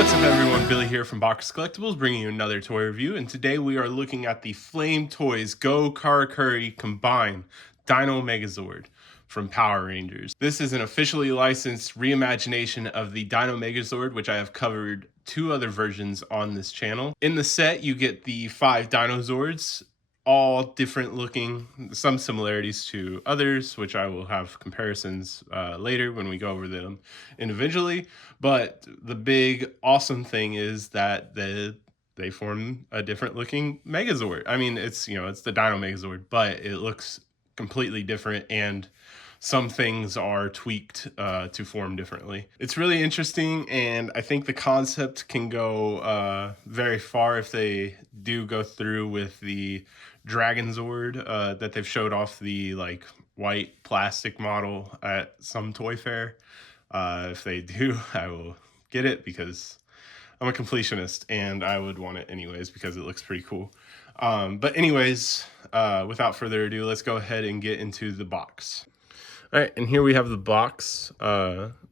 What's up everyone, Billy here from Box Collectibles bringing you another toy review, and today we are looking at the Flame Toys Go Kuri Combine Dino Megazord from Power Rangers. This is an officially licensed reimagination of the Dino Megazord, which I have covered 2 other versions on this channel. In the set you get the 5 Dinozords, all different looking, some similarities to others, which I will have comparisons later when we go over them individually. But the big awesome thing is that they form a different looking Megazord. I mean, it's it's the Dino Megazord, but it looks completely different, and some things are tweaked to form differently. It's really interesting, and I think the concept can go very far if they do go through with the Dragonzord that they've showed off the like white plastic model at some toy fair. If they do, I will get it because I'm a completionist and I would want it anyways because it looks pretty cool. But anyways, without further ado, let's go ahead and get into the box. All right, and here we have the box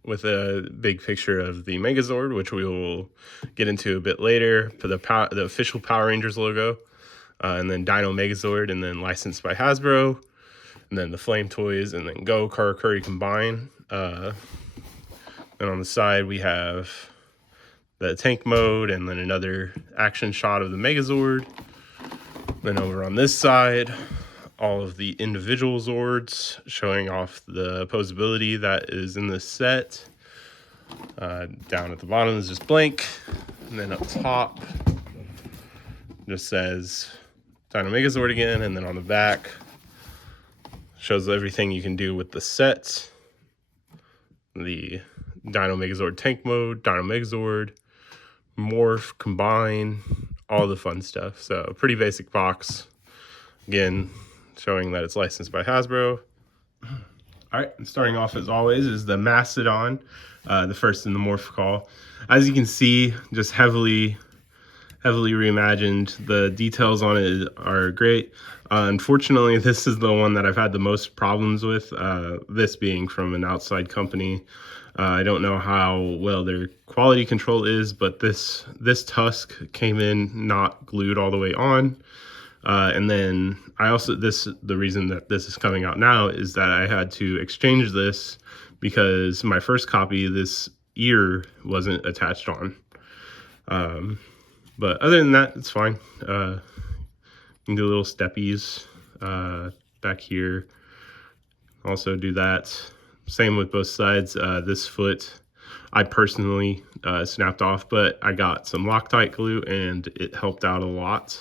with a big picture of the Megazord, which we will get into a bit later. For the official Power Rangers logo, and then Dino Megazord, and then licensed by Hasbro, and then the Flame Toys, and then Go Kuri Combine. And on the side we have the tank mode, and then another action shot of the Megazord. Then over on this side, all of the individual Zords showing off the posability that is in this set. Down at the bottom is just blank, and then up top just says Dino Megazord again, and then on the back shows everything you can do with the set. The Dino Megazord tank mode, Dino Megazord, morph, combine, all the fun stuff. So a pretty basic box. Again, showing that it's licensed by Hasbro. All right, and starting off as always is the Mastodon, the first in the morph call. As you can see, just heavily reimagined. The details on it are great. Unfortunately, this is the one that I've had the most problems with, this being from an outside company. I don't know how well their quality control is, but this tusk came in not glued all the way on. And then the reason that this is coming out now is that I had to exchange this because my first copy, this ear wasn't attached on. But other than that, it's fine. You can do little steppies back here. Also do that. Same with both sides. This foot, I personally snapped off, but I got some Loctite glue and it helped out a lot.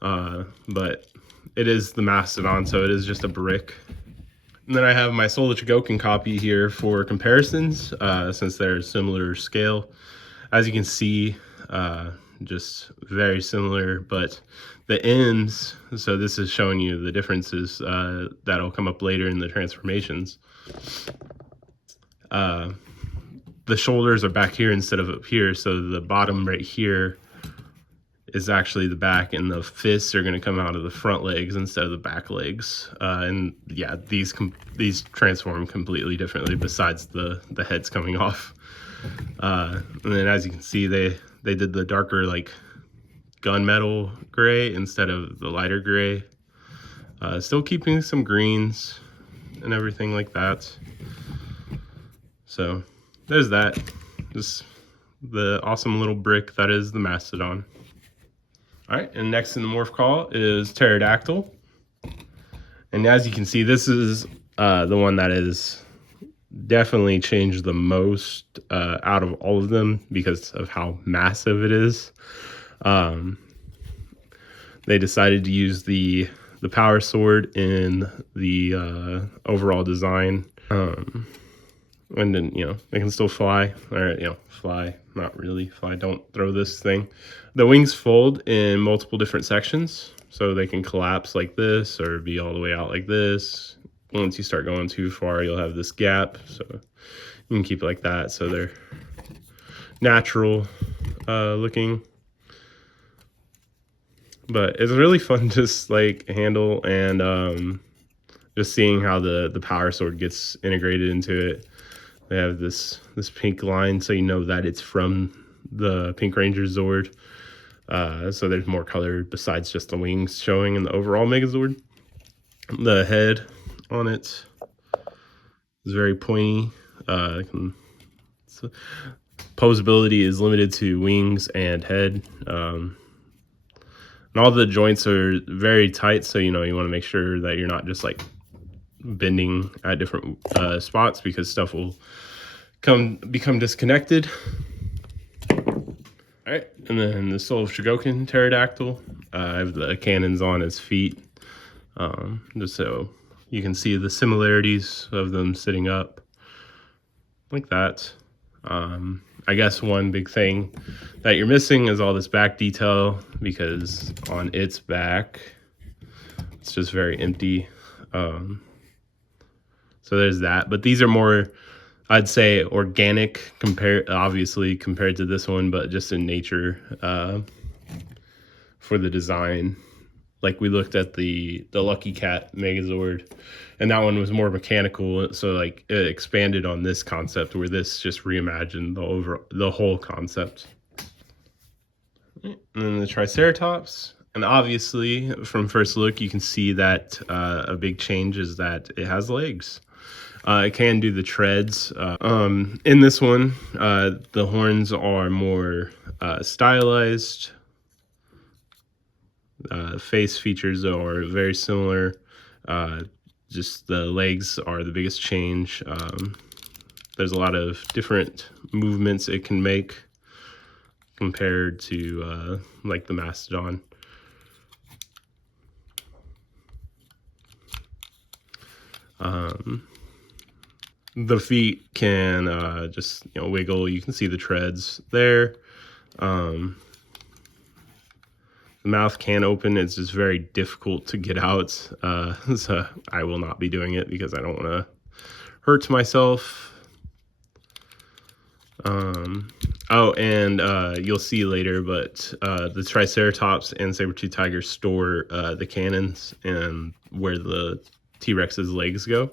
But it is the Mastodon, so it is just a brick. And then I have my Soul Chigoken copy here for comparisons, since they're similar scale. As you can see, just very similar, but the ends, so this is showing you the differences that'll come up later in the transformations. The shoulders are back here instead of up here, so the bottom right here is actually the back, and the fists are going to come out of the front legs instead of the back legs. And yeah, these transform completely differently besides the heads coming off. And then as you can see, they did the darker like gunmetal gray instead of the lighter gray. Still keeping some greens and everything like that. So there's that. Just the awesome little brick that is the Mastodon. All right, and next in the morph call is Pterodactyl. And as you can see, this is the one that is definitely changed the most out of all of them because of how massive it is. They decided to use the power sword in the overall design. And then, they can still fly, or, fly, not really fly, don't throw this thing. The wings fold in multiple different sections, so they can collapse like this or be all the way out like this. Once you start going too far, you'll have this gap, so you can keep it like that, so they're natural looking. But it's really fun just like handle, and just seeing how the power sword gets integrated into it. They have this pink line, so you know that it's from the Pink Ranger Zord. So there's more color besides just the wings showing in the overall Megazord. The head on it is very pointy. Posability is limited to wings and head. And all the joints are very tight, so you want to make sure that you're not just like bending at different spots, because stuff will become disconnected. All right, and then the Soul of Shigoken pterodactyl. I have the cannons on his feet, just so you can see the similarities of them sitting up like that. I guess one big thing that you're missing is all this back detail, because on its back, it's just very empty. So there's that. But these are more, I'd say, organic obviously compared to this one, but just in nature for the design. Like we looked at the Lucky Cat Megazord, and that one was more mechanical, so like it expanded on this concept, where this just reimagined the whole concept. And then the Triceratops, and obviously from first look you can see that a big change is that it has legs. It can do the treads. In this one, the horns are more stylized. Face features are very similar. Just the legs are the biggest change. There's a lot of different movements it can make compared to like the Mastodon. The feet can just wiggle. You can see the treads there. The mouth can open. It's just very difficult to get out. So I will not be doing it because I don't want to hurt myself. Oh, and you'll see later, but the Triceratops and Saber-tooth Tiger store the cannons and where the T-Rex's legs go.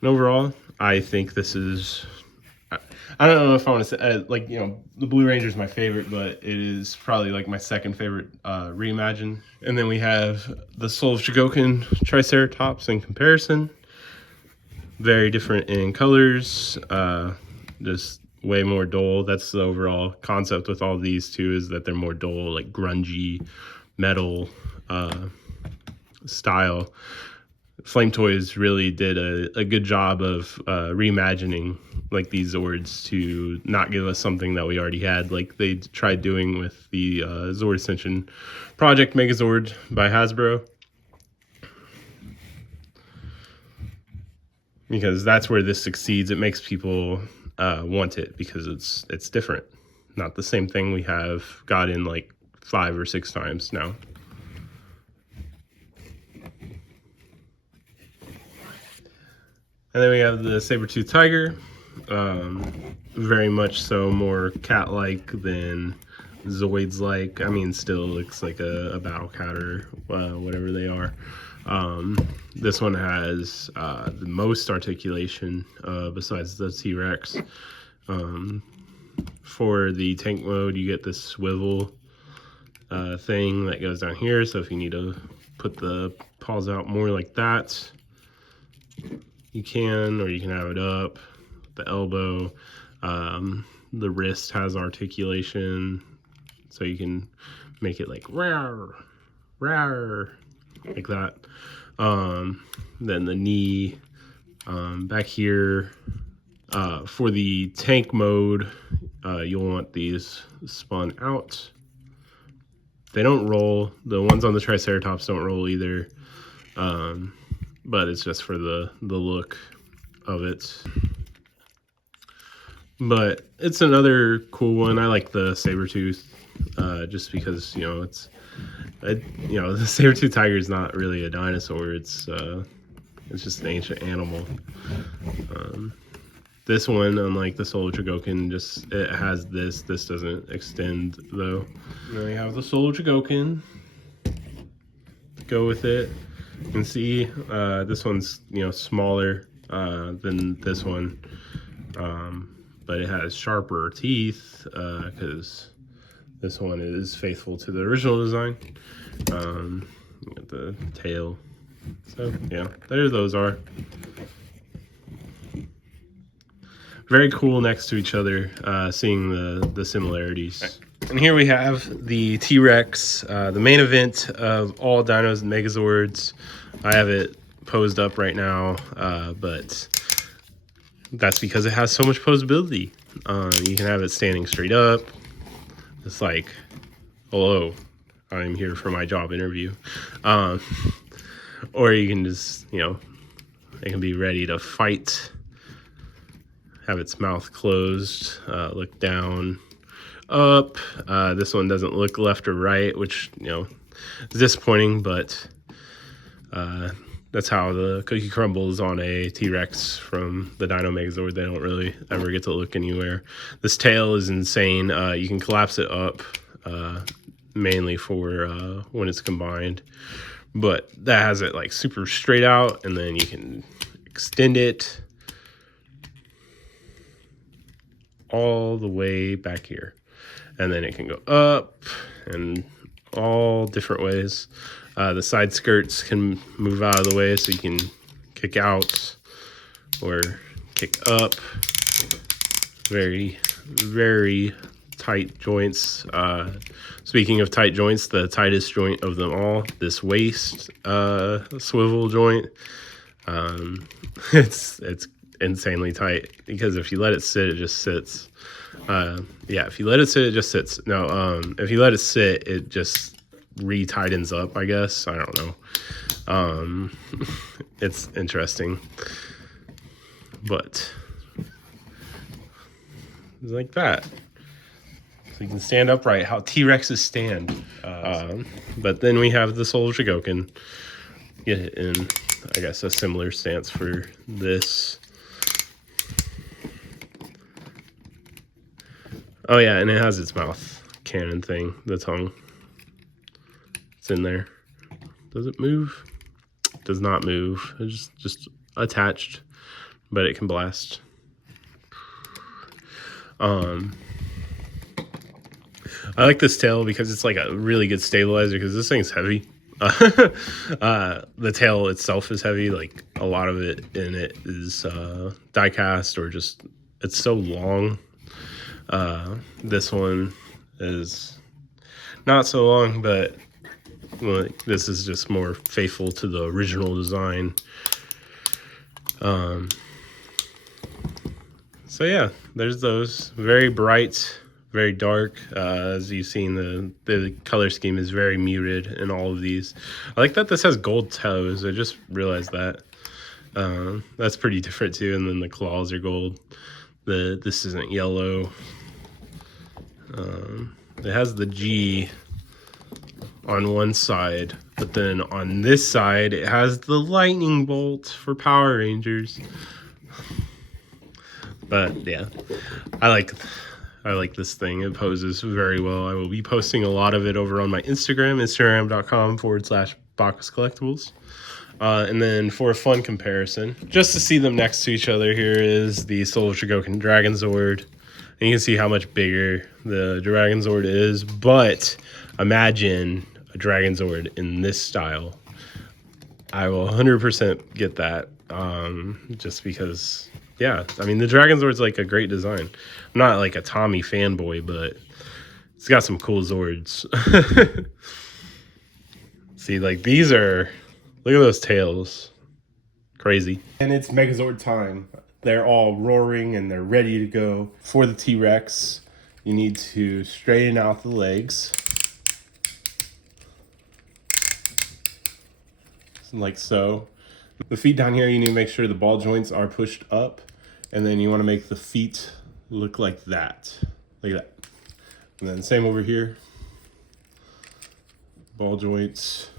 And overall, I think this is... I don't know if I want to say, like, the Blue Ranger is my favorite, but it is probably like my second favorite reimagine. And then we have the Soul of Shigoken Triceratops in comparison. Very different in colors, just way more dull. That's the overall concept with all these two, is that they're more dull, like grungy metal style. Flame Toys really did a good job of reimagining like these Zords to not give us something that we already had, like they tried doing with the Zord Ascension Project Megazord by Hasbro. Because that's where this succeeds. It makes people want it because it's different. Not the same thing we have got in like 5 or 6 times now. And then we have the Saber-tooth Tiger. Very much so more cat-like than Zoids-like. I mean, still looks like a battle cat or whatever they are. This one has the most articulation besides the T-Rex. For the tank mode, you get this swivel thing that goes down here, so if you need to put the paws out more like that, you can, or you can have it up. The elbow, the wrist has articulation, so you can make it like rawr, rawr, like that. Then the knee, back here. For the tank mode, you'll want these spun out. They don't roll. The ones on the Triceratops don't roll either. But it's just for the look of it. But it's another cool one. I like the Saber-tooth, just because the Saber-tooth Tiger is not really a dinosaur. It's just an ancient animal. This one, unlike the Soul of Shigoken, it has this. This doesn't extend though. And then we have the Soul of Shigoken. Go with it. You can see this one's smaller than this one, but it has sharper teeth because this one is faithful to the original design. You got the tail. So yeah, there those are. Very cool next to each other, seeing the similarities. And here we have the T-Rex, the main event of all Dinos and Megazords. I have it posed up right now, but that's because it has so much posability. You can have it standing straight up. It's like, hello, I'm here for my job interview. Or you can just, you know, it can be ready to fight. Have its mouth closed, look down, up. This one doesn't look left or right, which, you know, is disappointing, but that's how the cookie crumbles on a T-Rex from the Dino Megazord. They don't really ever get to look anywhere. This tail is insane. You can collapse it up, mainly for when it's combined, but that has it like super straight out, and then you can extend it all the way back here, and then it can go up and all different ways. The side skirts can move out of the way, so you can kick out or kick up. Very, very tight joints. Speaking of tight joints, the tightest joint of them all, this waist swivel joint, it's insanely tight, because if you let it sit, it just sits. Yeah, if you let it sit, it just sits. No, if you let it sit, it just re-tightens up, I guess. I don't know. It's interesting, but it's like that. So you can stand upright, how T-Rexes stand. But then we have the Soul of Shigoken. Get it in, I guess, a similar stance for this. Oh yeah, and it has its mouth cannon thing, the tongue. It's in there. Does it move? It does not move. It's just attached, but it can blast. I like this tail because it's like a really good stabilizer, because this thing's heavy. The tail itself is heavy. Like a lot of it in it is die cast, or just it's so long. This one is not so long, but like, this is just more faithful to the original design. So yeah, there's those. Very bright, very dark. As you've seen, the color scheme is very muted in all of these. I like that this has gold toes. I just realized that. That's pretty different too. And then the claws are gold. This isn't yellow. It has the G on one side, but then on this side it has the lightning bolt for Power Rangers. But yeah, I like this thing. It poses very well. I will be posting a lot of it over on my Instagram, instagram.com/Bacchus Collectibles. And then for a fun comparison, just to see them next to each other, here is the Soul of Shigoken Dragonzord. And you can see how much bigger the Dragonzord is, but imagine a Dragonzord in this style. I will 100% get that, just because, yeah, I mean, the Dragonzord's like a great design. I'm not like a Tommy fanboy, but it's got some cool Zords. See, like these are, look at those tails. Crazy. And it's Megazord time. They're all roaring and they're ready to go. For the T-Rex, you need to straighten out the legs. Like so. The feet down here, you need to make sure the ball joints are pushed up. And then you want to make the feet look like that. Like that. And then same over here. Ball joints.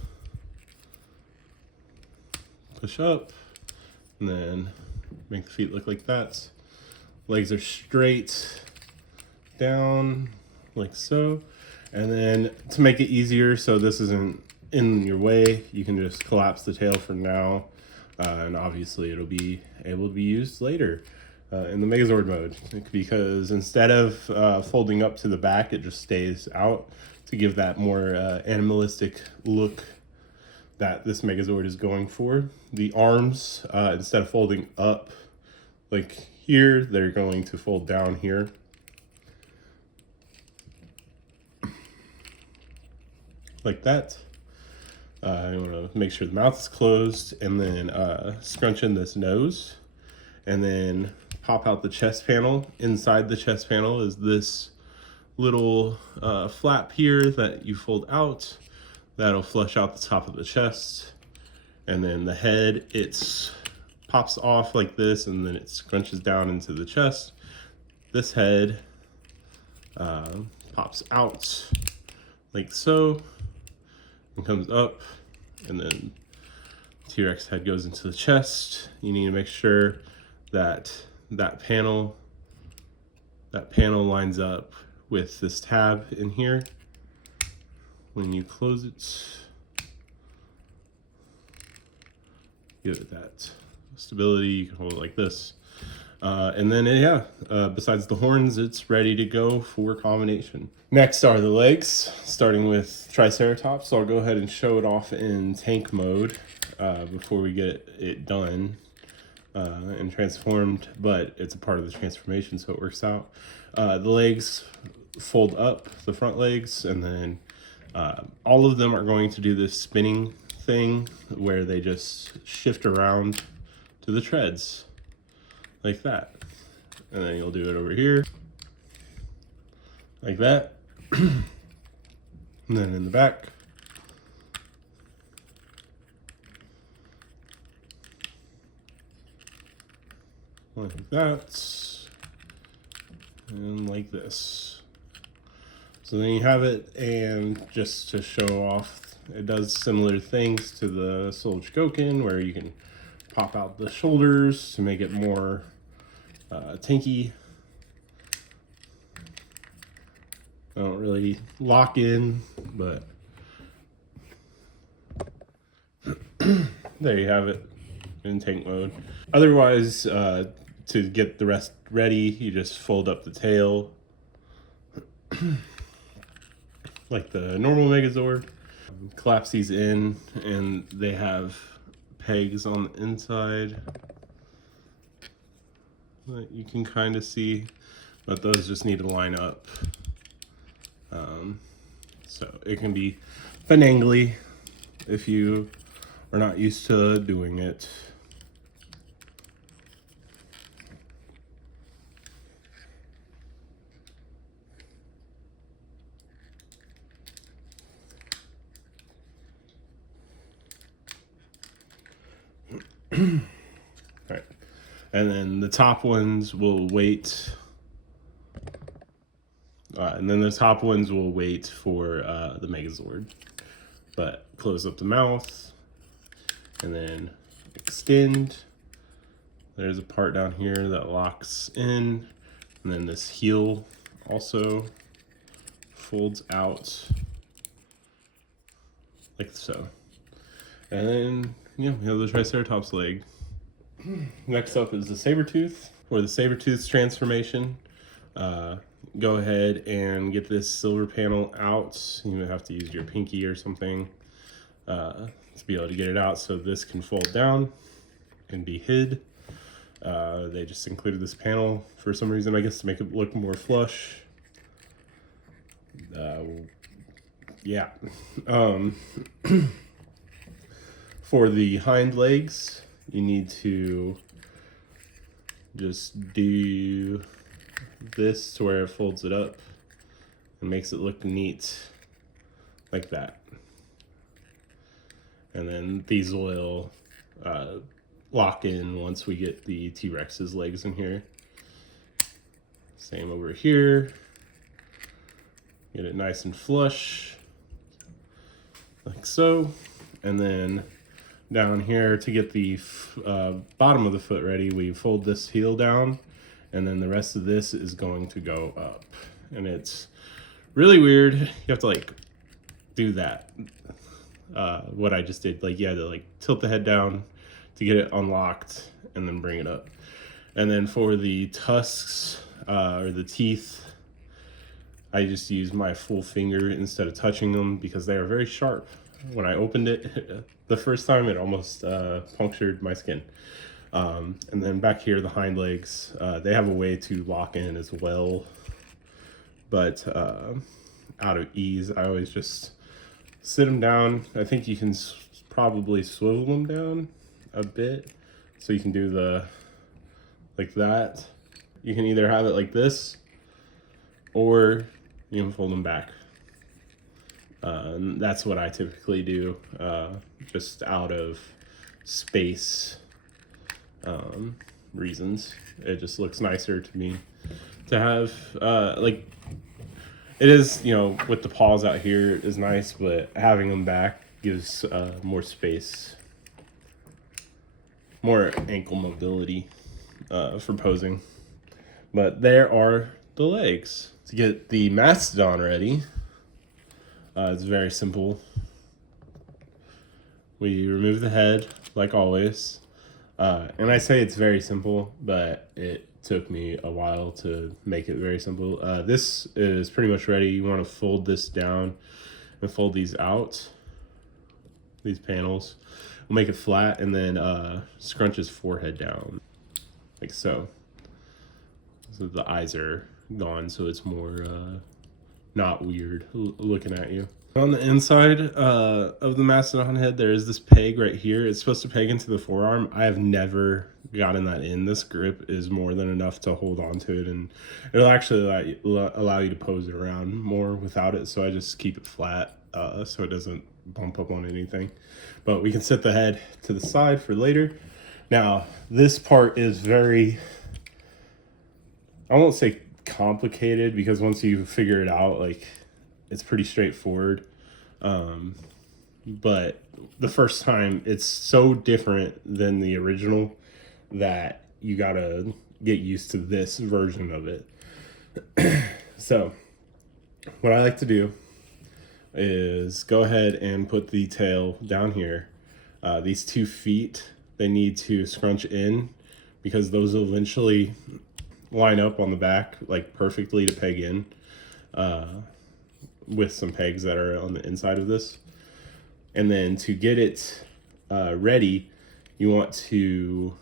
Push up. And then make the feet look like that. Legs are straight down, like so. And then to make it easier, so this isn't in your way, you can just collapse the tail for now. And obviously it'll be able to be used later. in the Megazord mode, because instead of folding up to the back, it just stays out to give that more animalistic look that this Megazord is going for. The arms, instead of folding up like here, they're going to fold down here. Like that. I want to make sure the mouth is closed, and then scrunch in this nose, and then pop out the chest panel. Inside the chest panel is this little flap here that you fold out. That'll flush out the top of the chest. And then the head, it pops off like this, and then it scrunches down into the chest. This head pops out like so, and comes up, and then T-Rex head goes into the chest. You need to make sure that that panel lines up with this tab in here. When you close it, give it that stability. You can hold it like this. And then, besides the horns, it's ready to go for combination. Next are the legs, starting with Triceratops. So I'll go ahead and show it off in tank mode before we get it done and transformed, but it's a part of the transformation, so it works out. The legs fold up, the front legs, and then all of them are going to do this spinning thing where they just shift around to the treads like that. And then you'll do it over here like that. And then in the back. Like that. And like this. So then you have it, and just to show off, it does similar things to the Soul Shikoken, where you can pop out the shoulders to make it more tanky. I don't really lock in, but there you have it in tank mode. Otherwise, to get the rest ready, you just fold up the tail like the normal Megazord. Collapse these in, and they have pegs on the inside that you can kind of see, but those just need to line up. So it can be finagly if you are not used to doing it. All right, and then the top ones will wait. And then the top ones will wait for the Megazord. But close up the mouth, and then extend. There's a part down here that locks in, and then this heel also folds out like so. And then, we have the Triceratops leg. Next up is the Sabertooth. For the Sabertooth's transformation, go ahead and get this silver panel out. You may have to use your pinky or something to be able to get it out, so this can fold down and be hid. They just included this panel for some reason, I guess, to make it look more flush. Yeah. For the hind legs, you need to just do this to where it folds it up and makes it look neat like that. And then these will lock in once we get the T-Rex's legs in here. Same over here. Get it nice and flush like so. And then down here, to get the bottom of the foot ready, we fold this heel down, and then the rest of this is going to go up. And it's really weird. You have to do that. What I just did, you had to tilt the head down to get it unlocked and then bring it up. And then for the tusks or the teeth, I just use my full finger instead of touching them because they are very sharp. When I opened it the first time, it almost punctured my skin. And then back here, the hind legs, they have a way to lock in as well. But out of ease, I always just sit them down. I think you can probably swivel them down a bit. So you can do the, like that. You can either have it like this, or you can fold them back. That's what I typically do, just out of space reasons. It just looks nicer to me to have, like, it is, you know, with the paws out here is nice, but having them back gives more space, more ankle mobility for posing. But there are the legs. To get the mastodon ready, it's very simple. We remove the head, like always. And I say it's very simple, but it took me a while to make it very simple. This is pretty much ready. You want to fold this down and fold these out, these panels. We'll make it flat and then scrunch his forehead down, like so. So the eyes are gone, so it's more not weird looking at you. On the inside of the mastodon head, there is this peg right here. It's supposed to peg into the forearm. I have never gotten that in. This grip is more than enough to hold on to it, and it'll actually allow you to pose it around more without it. So I just keep it flat so it doesn't bump up on anything. But we can set the head to the side for later. Now, this part is very, I won't say complicated, because once you figure it out, like, it's pretty straightforward. But the first time, it's so different than the original that you gotta get used to this version of it. So what I like to do is go ahead and put the tail down here. These 2 feet, they need to scrunch in because those will eventually line up on the back like perfectly to peg in with some pegs that are on the inside of this. And then to get it ready, you want to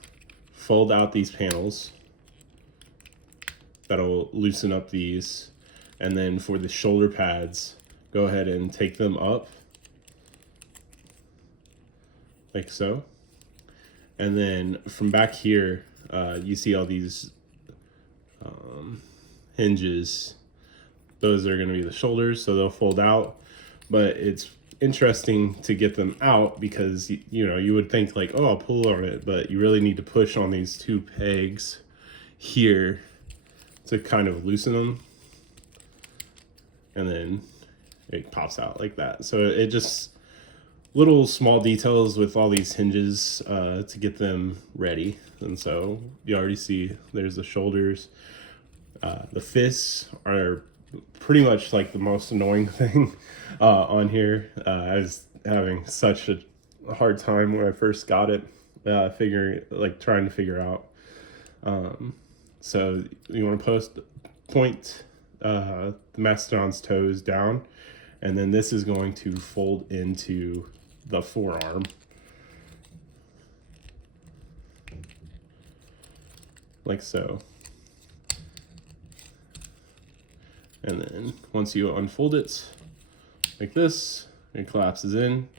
fold out these panels. That'll loosen up these. And then for the shoulder pads, go ahead and take them up like so. And then from back here, you see all these hinges. Those are going to be the shoulders, so they'll fold out. But it's interesting to get them out because you know, you would think like, oh, I'll pull on it, but you really need to push on these 2 pegs here to kind of loosen them, and then it pops out like that. So it just little small details with all these hinges to get them ready. And so you already see there's the shoulders. The fists are pretty much like the most annoying thing on here. I was having such a hard time when I first got it, trying to figure out. So you want to point the mastodon's toes down, and then this is going to fold into the forearm like so. And then once you unfold it like this, it collapses in,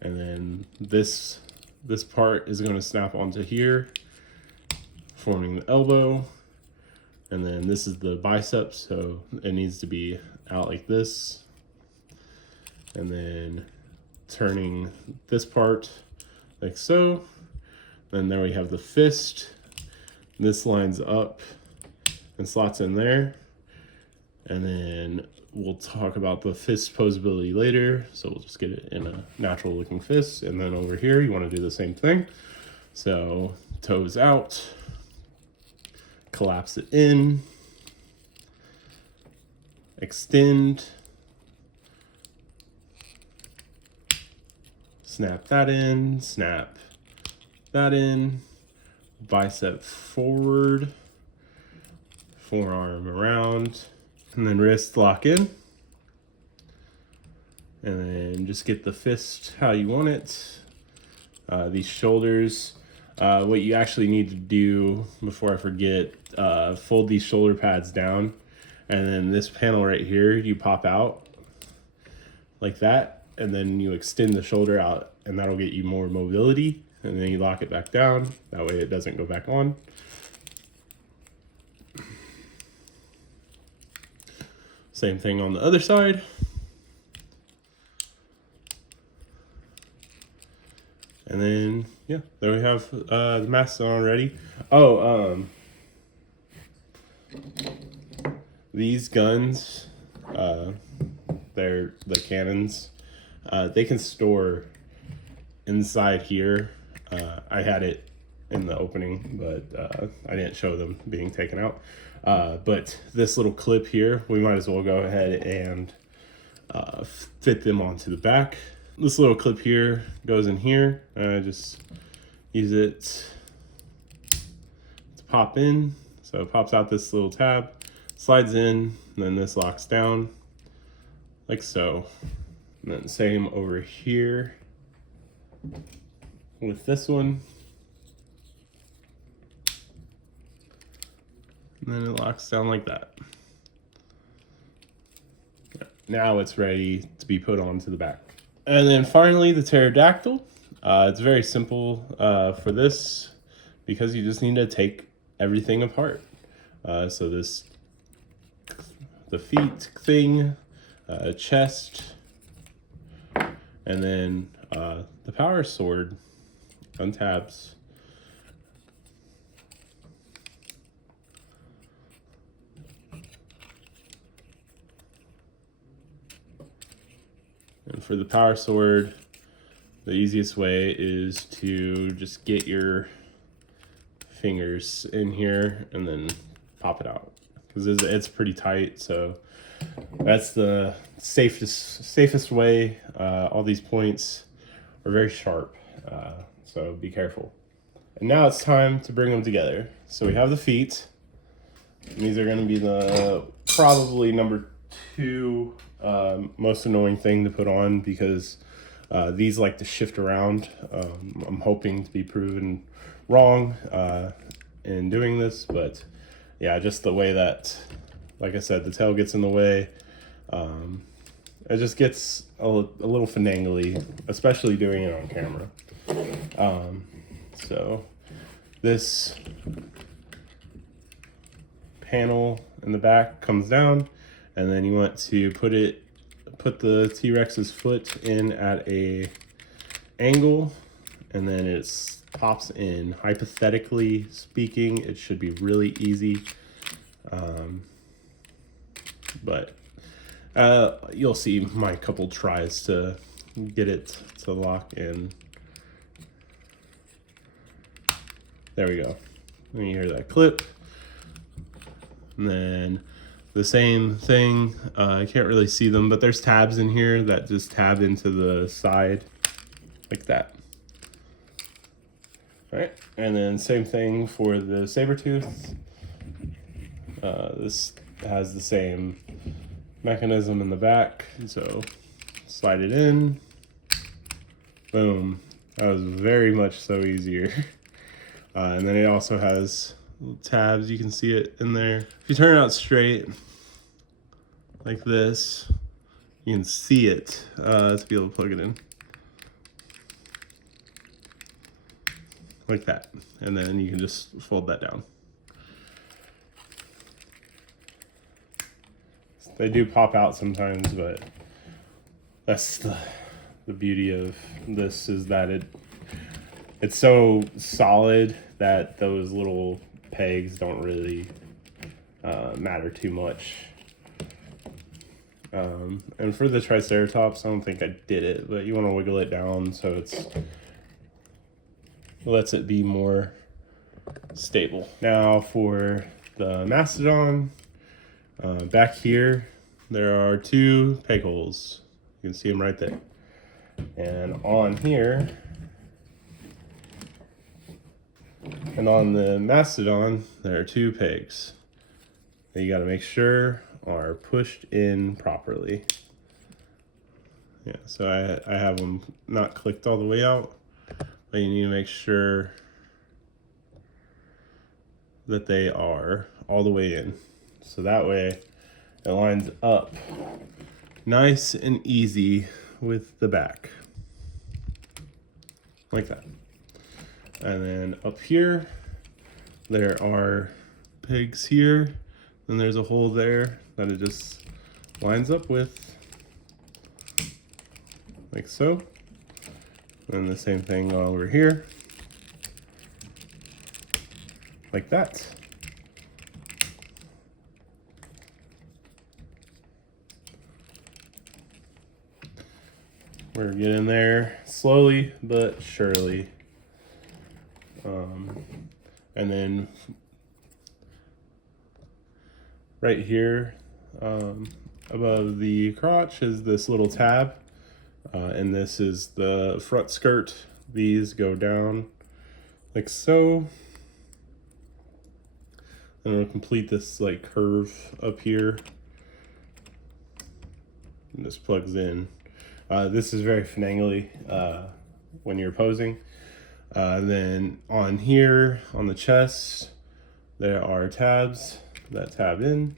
and then this part is going to snap onto here, forming the elbow. And then this is the bicep, so it needs to be out like this. And then turning this part like so. And then we have the fist. This lines up and slots in there. And then we'll talk about the fist posability later. So we'll just get it in a natural looking fist. And then over here, you want to do the same thing. So toes out, collapse it in, extend, snap that in, snap that in, bicep forward, forearm around, and then wrist lock in. And then just get the fist how you want it. These shoulders, what you actually need to do before I forget, fold these shoulder pads down. And then this panel right here, you pop out like that. And then you extend the shoulder out, and that'll get you more mobility. And then you lock it back down. That way it doesn't go back on. Same thing on the other side. And then, yeah, there we have the Mastodon ready. Oh, these guns, they're the cannons. They can store inside here. I had it in the opening, but I didn't show them being taken out. But this little clip here, we might as well go ahead and fit them onto the back. This little clip here goes in here. Just use it to pop in. So it pops out this little tab, slides in, and then this locks down like so. And then same over here with this one. And then it locks down like that. Now it's ready to be put onto the back. And then finally the pterodactyl. It's very simple for this because you just need to take everything apart. So this, the feet thing, chest, and then the power sword untabs. And for the power sword, the easiest way is to just get your fingers in here and then pop it out, because it's pretty tight. So that's the safest way. All these points are very sharp, so be careful. And now it's time to bring them together. So we have the feet. And these are going to be the probably number 2 most annoying thing to put on, because these like to shift around. I'm hoping to be proven wrong in doing this, but yeah, just the way that, like I said, the tail gets in the way. It just gets a little finagly, especially doing it on camera. So this panel in the back comes down, and then you want to put the T-Rex's foot in at a angle, and then it pops in. Hypothetically speaking, it should be really easy, but you'll see my couple tries to get it to lock in. There we go. And you hear that clip. And then the same thing, I can't really see them, but there's tabs in here that just tab into the side like that. All right, and then same thing for the saber-tooth. This has the same mechanism in the back, so slide it in, boom. That was very much so easier. And then it also has little tabs, you can see it in there. If you turn it out straight like this, you can see it to be able to plug it in like that, and then you can just fold that down. They do pop out sometimes, but that's the beauty of this, is that it's so solid that those little pegs don't really matter too much. And for the Triceratops, I don't think I did it, but you want to wiggle it down so it lets it be more stable. Now for the Mastodon, back here there are 2 peg holes. You can see them right there. And on here And on the mastodon, there are 2 pegs that you got to make sure are pushed in properly. Yeah, so I have them not clicked all the way out, but you need to make sure that they are all the way in. So that way it lines up nice and easy with the back. Like that. And then up here, there are pegs here. And there's a hole there that it just lines up with. Like so. And the same thing over here. Like that. We're getting there slowly but surely. And then right here above the crotch is this little tab. And this is the front skirt. These go down like so. And it'll complete this like curve up here. And this plugs in. This is very finagly when you're posing. Then on here, on the chest, there are tabs that tab in.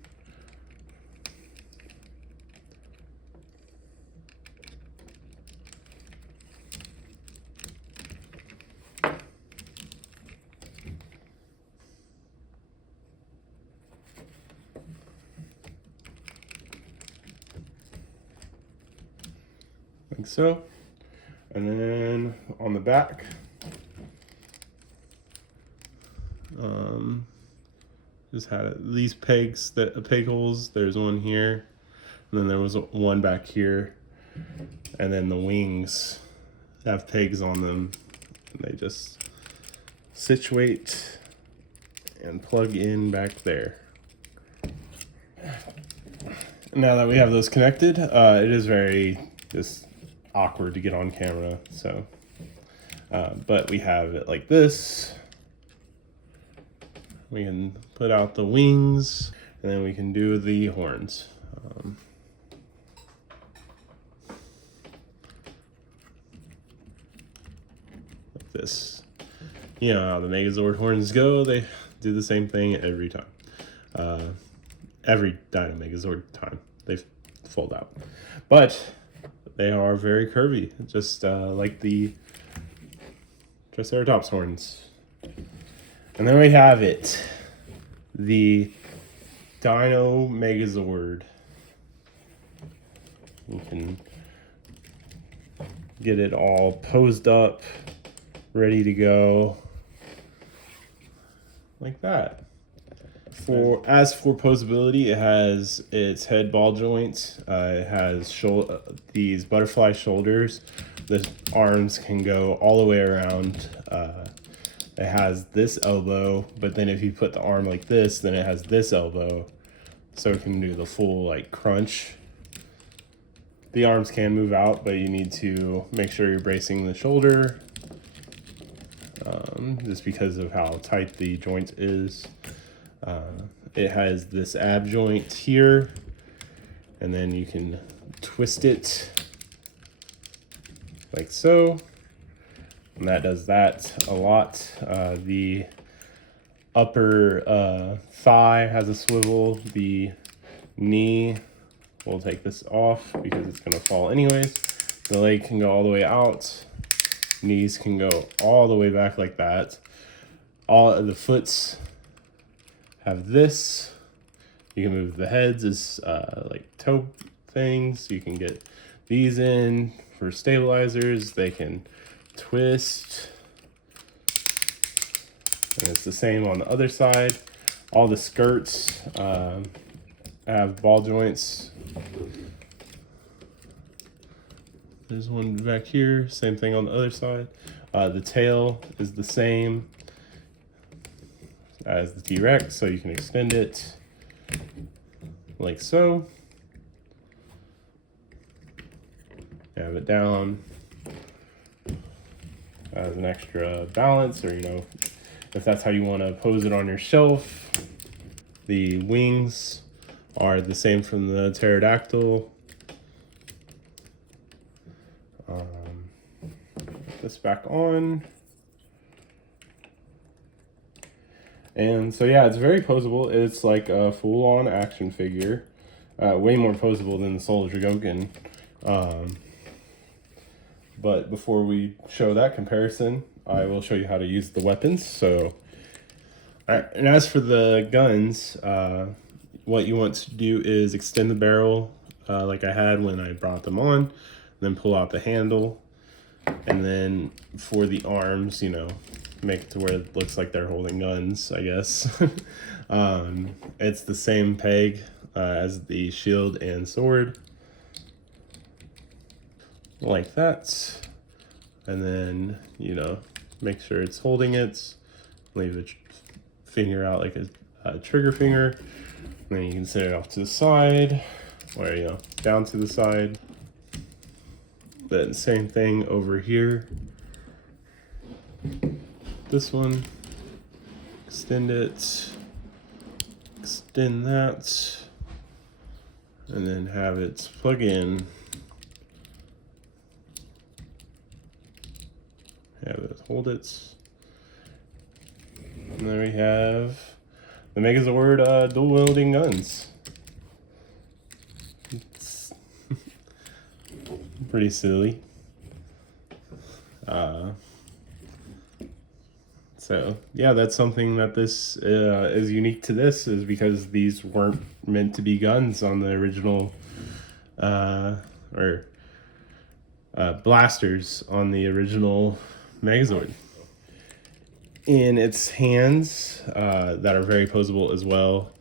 Like so. And then on the back, just had these pegs, peg holes. There's one here, and then there was one back here, and then the wings have pegs on them. And they just situate and plug in back there. Now that we have those connected, it is very just awkward to get on camera. So, but we have it like this. We can put out the wings, and then we can do the horns. Like this. You know how the Megazord horns go, they do the same thing every time. Every Dino Megazord time, they fold out. But they are very curvy, just like the Triceratops horns. And then we have it, the Dino Megazord. You can get it all posed up, ready to go, like that. As for posability, it has its head ball joint. It has these butterfly shoulders. The arms can go all the way around. It has this elbow, but then if you put the arm like this, then it has this elbow, so it can do the full like crunch. The arms can move out, but you need to make sure you're bracing the shoulder, just because of how tight the joint is. It has this ab joint here, and then you can twist it like so. And that does that a lot. The upper thigh has a swivel. The knee, we'll take this off because it's going to fall anyways. The leg can go all the way out. Knees can go all the way back like that. All of the foots have this. You can move the heads as like toe things. You can get these in for stabilizers. They can twist, and it's the same on the other side. All the skirts have ball joints. There's one back here, same thing on the other side. The tail is the same as the T-Rex, so you can extend it like so. Have it down as an extra balance, or if that's how you want to pose it on your shelf. The wings are the same from the pterodactyl. Put this back on. And so yeah, it's very posable. It's like a full-on action figure. Way more posable than the Soul Dragokin. But before we show that comparison, I will show you how to use the weapons. So, and as for the guns, what you want to do is extend the barrel like I had when I brought them on, then pull out the handle, and then for the arms, you know, make it to where it looks like they're holding guns, I guess. It's the same peg as the shield and sword, like that. And then, you know, make sure it's holding it, leave the finger out like a trigger finger, and then you can set it off to the side, or, you know, down to the side. Then same thing over here. This one, extend it, extend that, and then have it plug in. Have it hold it. And then we have the Megazord dual wielding guns. It's pretty silly. So yeah, that's something that this is unique to this, is because these weren't meant to be guns on the original blasters on the original Megazord. In its hands that are very posable as well,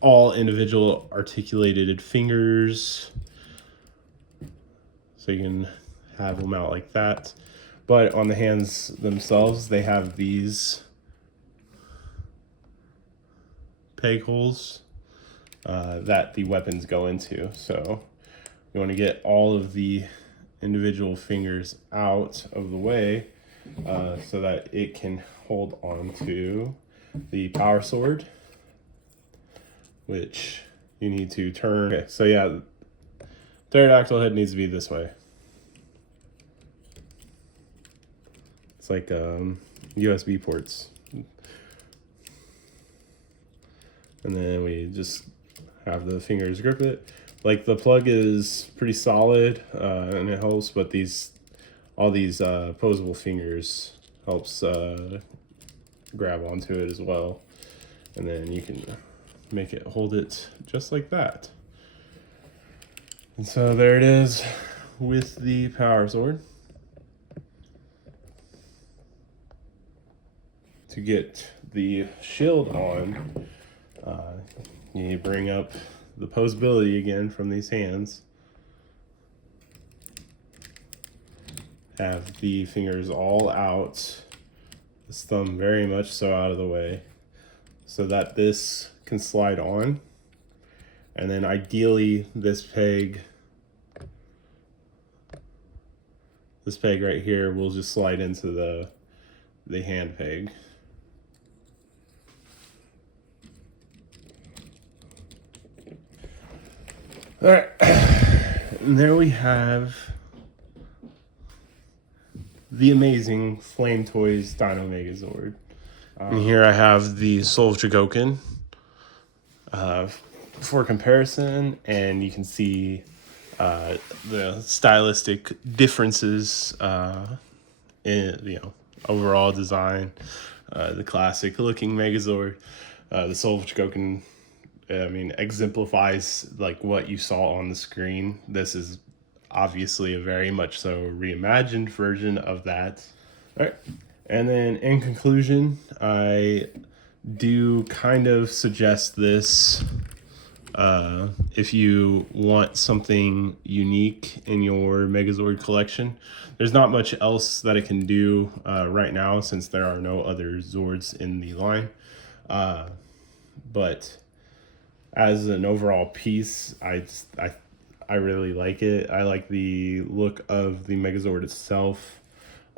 all individual articulated fingers, so you can have them out like that. But on the hands themselves, they have these peg holes that the weapons go into. So you want to get all of the individual fingers out of the way so that it can hold on to the power sword, which you need to turn. Okay, so yeah, pterodactyl head needs to be this way. It's like USB ports. And then we just have the fingers grip it. Like, the plug is pretty solid and it helps, but all these posable fingers helps grab onto it as well. And then you can make it hold it just like that. And so there it is with the power sword. To get the shield on, you bring up the posability again from these hands. Have the fingers all out, this thumb very much so out of the way, so that this can slide on. And then ideally this peg right here will just slide into the hand peg. All right, and there we have the amazing Flame Toys Dino Megazord. And here I have the Soul Dragokin for comparison, and you can see the stylistic differences in overall design. The classic looking Megazord, the Soul Dragokin, exemplifies like what you saw on the screen. This is obviously a very much so reimagined version of that. All right, and then in conclusion, I do kind of suggest this if you want something unique in your Megazord collection. There's not much else that it can do right now, since there are no other Zords in the line, but as an overall piece, I really like it. I like the look of the Megazord itself.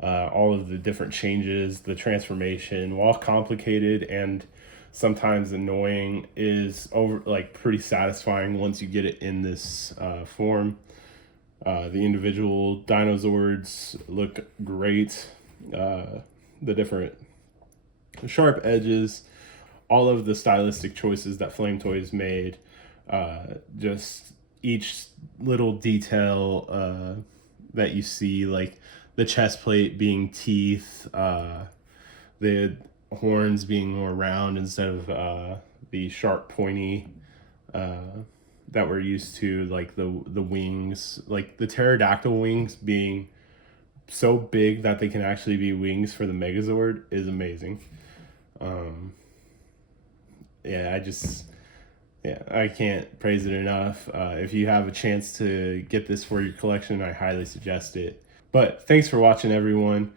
all of the different changes, the transformation, while complicated and sometimes annoying, is pretty satisfying once you get it in this form. The individual Dinozords look great. The different sharp edges, all of the stylistic choices that Flame Toys made, just each little detail that you see, like the chest plate being teeth, the horns being more round instead of the sharp pointy that we're used to, like the wings, like the pterodactyl wings being so big that they can actually be wings for the Megazord is amazing. I can't praise it enough. If you have a chance to get this for your collection, I highly suggest it. But thanks for watching, everyone.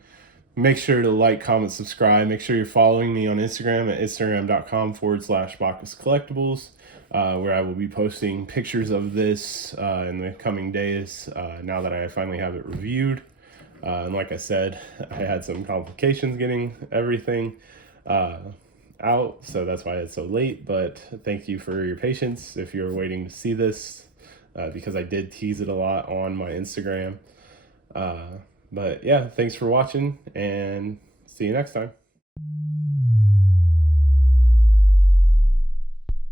Make sure to like, comment, subscribe. Make sure you're following me on Instagram at instagram.com/Bacchus Collectibles, where I will be posting pictures of this in the coming days, now that I finally have it reviewed. And like I said, I had some complications getting everything out, so that's why it's so late. But thank you for your patience if you're waiting to see this, because I did tease it a lot on my Instagram. But yeah, thanks for watching, and see you next time.